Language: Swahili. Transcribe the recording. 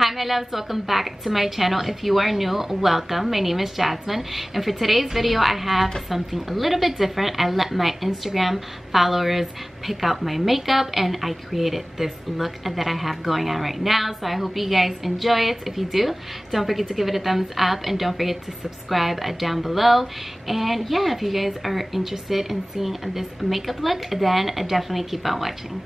Hi my loves, welcome back to my channel. If you are new, welcome. My name is Jasmine, and for today's video I have something a little bit different. I let my Instagram followers pick out my makeup and I created this look that I have going on right now, so I hope you guys enjoy it. If you do, don't forget to give it a thumbs up and don't forget to subscribe down below. And yeah, if you guys are interested in seeing this makeup look, then definitely keep on watching.